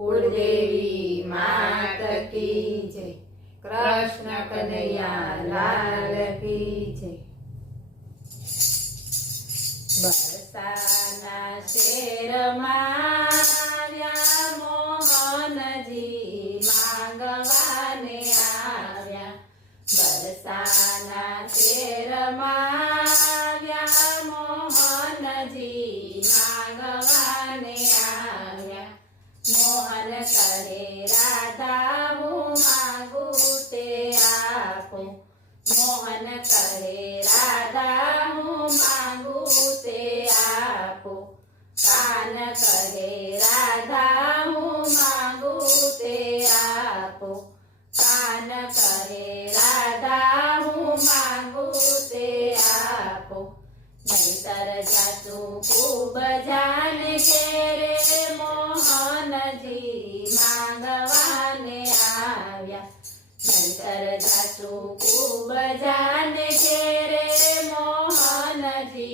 कुलदेवी मात की जय। कृष्ण कन्हैया लाल की जय। बरसाना शेर माव्या मोहनजी मांगवाने आव्या। बरसाना शेर माव्या मोहनजी मांगवाने आव्या। मोहन करे राधा हूँ मांगू ते आपो। मोहन करे राधा हूँ मांगू ते आपो। कान करे राधा हूँ मांगू ते आपो। कान करे राधा हूँ मांगू ते आपो। नहीतर जासू खूब जाने के रे मोहनजी मांगवाने आव्या। नहीतर जासू खूब जाने के रे मोहनजी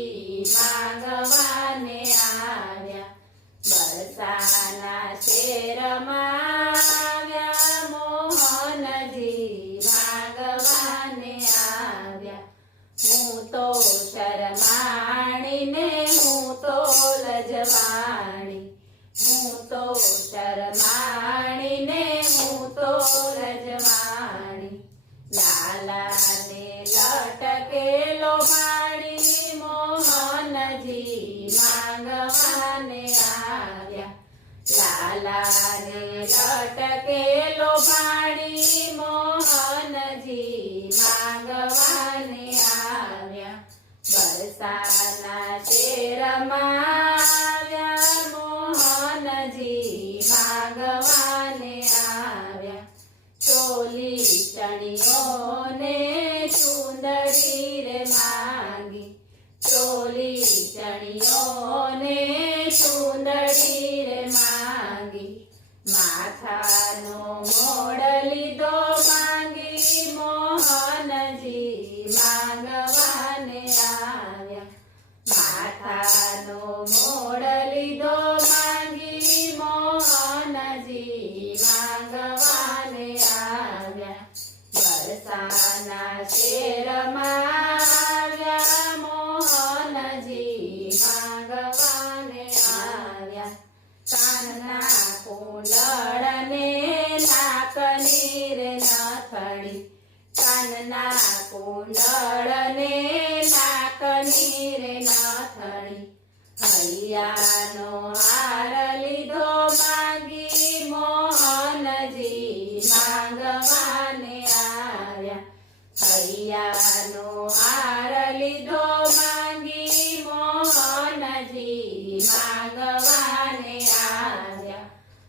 मांगवाने आव्या। बरसाना शेर माव्या मोहनजी मांगवाने आव्या। हूँ तो शरमाणी ने हूँ तो लजवाणी। हूँ तो शरमाणी ने हूँ तो लजवाणी। लाला ने लटकेलो माणी मोहनजी मांगवाने आव्या। लाला ने लटकेलो माणी मोहनजी मांगवाने आव्या। बरसाना शेर माव्या मोहनजी मांगवाने आव्या। चोली चणियों ने चुंदड़ी रे मांगी। चोली चणियों ने चुंदड़ी रे मांगी। माथानो मोड़ लीधो मांगी मोहनजी मांगवाने आव्या। माथानो मोड़ लीधो मांगी मोहनजी मांगवाने आव्या। बरसाना शेर माव्या मोहनजी मांगवाने आव्या। कानना कुंडळ ने नाकनी रे नथड़ी। कानना कुंडळ ने नाकनी रे नथड़ी। हૈયાનો હાર લીધો માંગી મોહનજી માંગવાને આવ્યા। હૈયાનો હાર લીધો માંગી મોહનજી માંગવાને આવ્યા।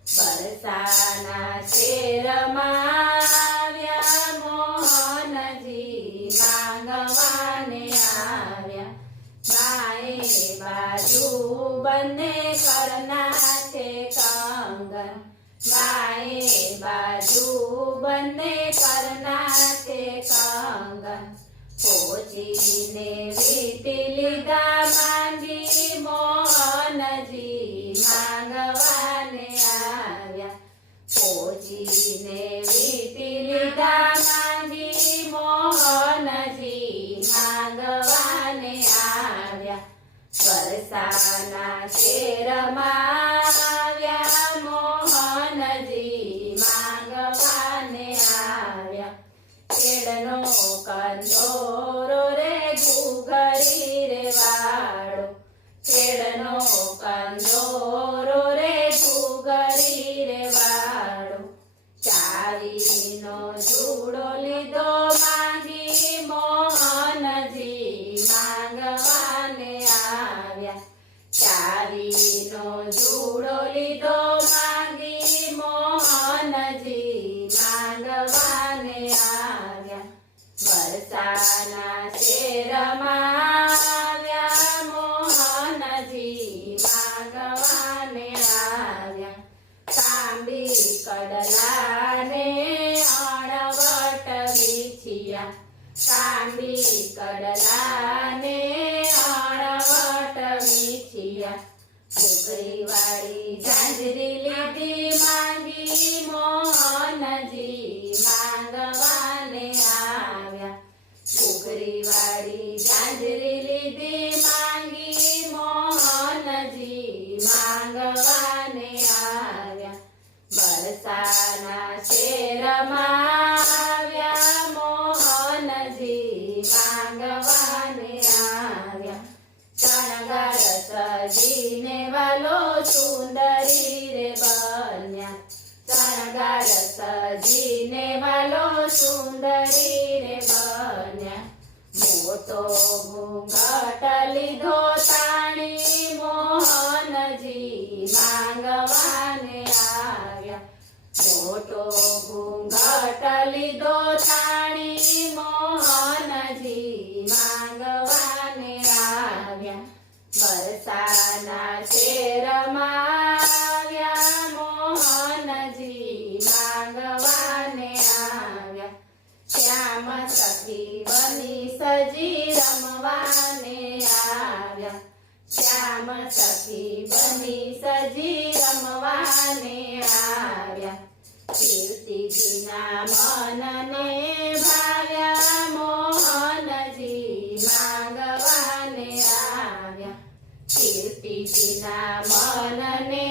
બરસાના શેર માવ્યા મોહનજી માંગવાને આવ્યા। बाए बाजू बने करना छे कंगन। बाए बाजू बने करना छे कंगन। पोचीने वीटी लीधा मांगी मोहनजी मांगवाने आव्या। पोचीने वीटी लीधा मांगी मोहनजी मांगवाने आव्या। बरसाना शेर माव्या मोहनजी मांगवाने आव्या। केळनो कंदोरो रे घूघरी रे वाळो। केळनो कंदोरो रे घूघरी रे वाळो। चावीनो जूड़ो लीधो मांगी मोहनजी मांगवाने आव्या। चावीनो जूड़ो लीधो मांगी मोहनजी मांगवाने आव्या। बरसाना शेर माव्या मोहनजी मांगवाने आव्या। तांबी कडलाने अणवट वीछिया। तांबी कडलाने अणवट वीछिया। घूघरी वाली झांझरी લીધી શણગાર સજીને વાલો સુંદરી રે બન્યા શણગાર સજીને વાલો સુંદરી રે બન્યા મોટો ઘૂંઘટ લીધો તાણી મોહનજી માંગવાને આવ્યા મોટો ઘૂંઘટ લીધો તાણી મોહનજી માંગવાને આવ્યા બરસાના શેરમાં આવ્યા મોહનજી માંગવાને આવ્યા શ્યામ સખી બની સજી રમવાને આવ્યા શ્યામ સખી બની સજી રમવાને આવ્યા કીર્તિજીના મનને ભાવ્યા મોહનજી માંગવાને આવ્યા કીર્તિજીના મનને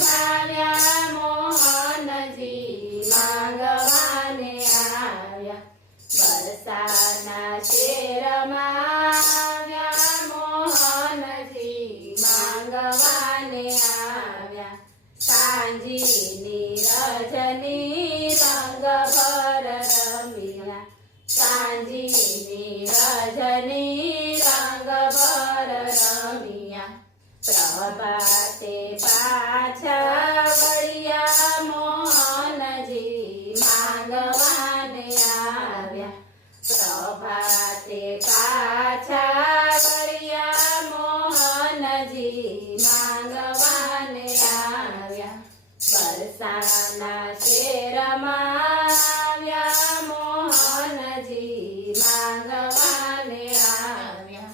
ભાવ્યા મોહનજી માંગવાને આવ્યા બરસાના શેરમાં આવ્યા મોહનજી માંગવાને આવ્યા સાંજીની રજની રંગ ભર રમ્યા સાંજીની રજની રંગ ભર રમ્યા પ્રભાતે પાછા વળ્યા મોહનજી માંગવાને આવ્યા પ્રભાતે પાછા વળ્યા મોહનજી માંગવાને આવ્યા બરસાના શેરમાં આવ્યા મોહનજી માંગવાને આવ્યા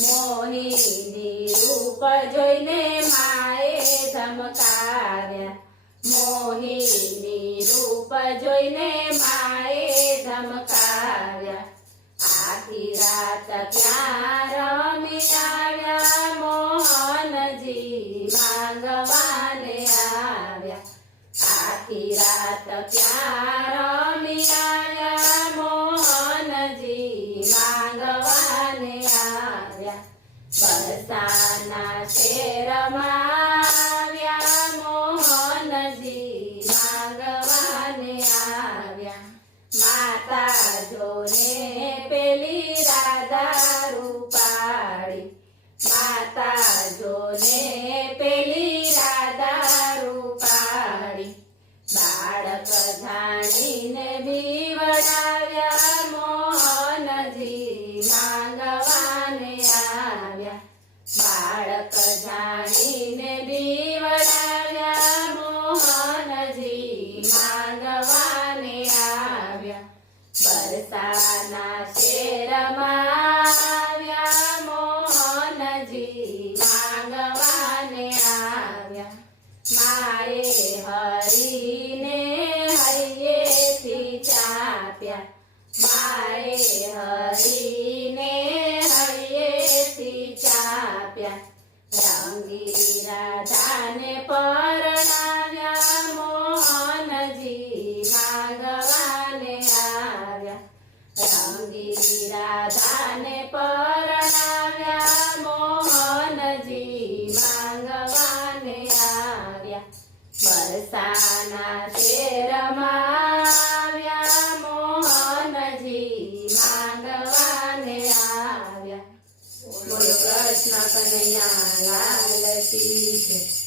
મોહિની રૂપ જોઈને માએ ધમકાવ્યા મોહિની રૂપ જોઈને માએ ધમકાવ્યા આખી રાત ક્યાં રમી આવ્યા મોહનજી માંગવાને આવ્યા આખી રાત ક્યાં રમી આવ્યા મોહનજી માંગવાને આવ્યા બરસાના શેરમાં આવ્યા મોહનજી માંગવાને આવ્યા માતા જોને પેલી રાધા રૂપાળી માતા જોને પેલી રાધા રૂપાળી બાળક જાણીને બીવડાવ્યા મોહનજી માંગવાને આવ્યા બાળક જાણીને બીવડાવ્યા મોહનજી માંગવાને આવ્યા બરસાના શેરમાં આવ્યા મોહનજી માંગવાને આવ્યા માએ હરીને હૈયેથી ચાપ્યા માએ હરીને હૈયેથી ચાપ્યા રંગી રાધાને પરણાવ્યા મોહનજી માંગવાને આવ્યા રંગી રાધાને પરણાવ્યા મોહનજી માંગવાને આવ્યા બરસાના શેરમાં આવ્યા મોહનજી માંગવાને આવ્યા બોલો કૃષ્ણ કનૈયા લાલ કી જય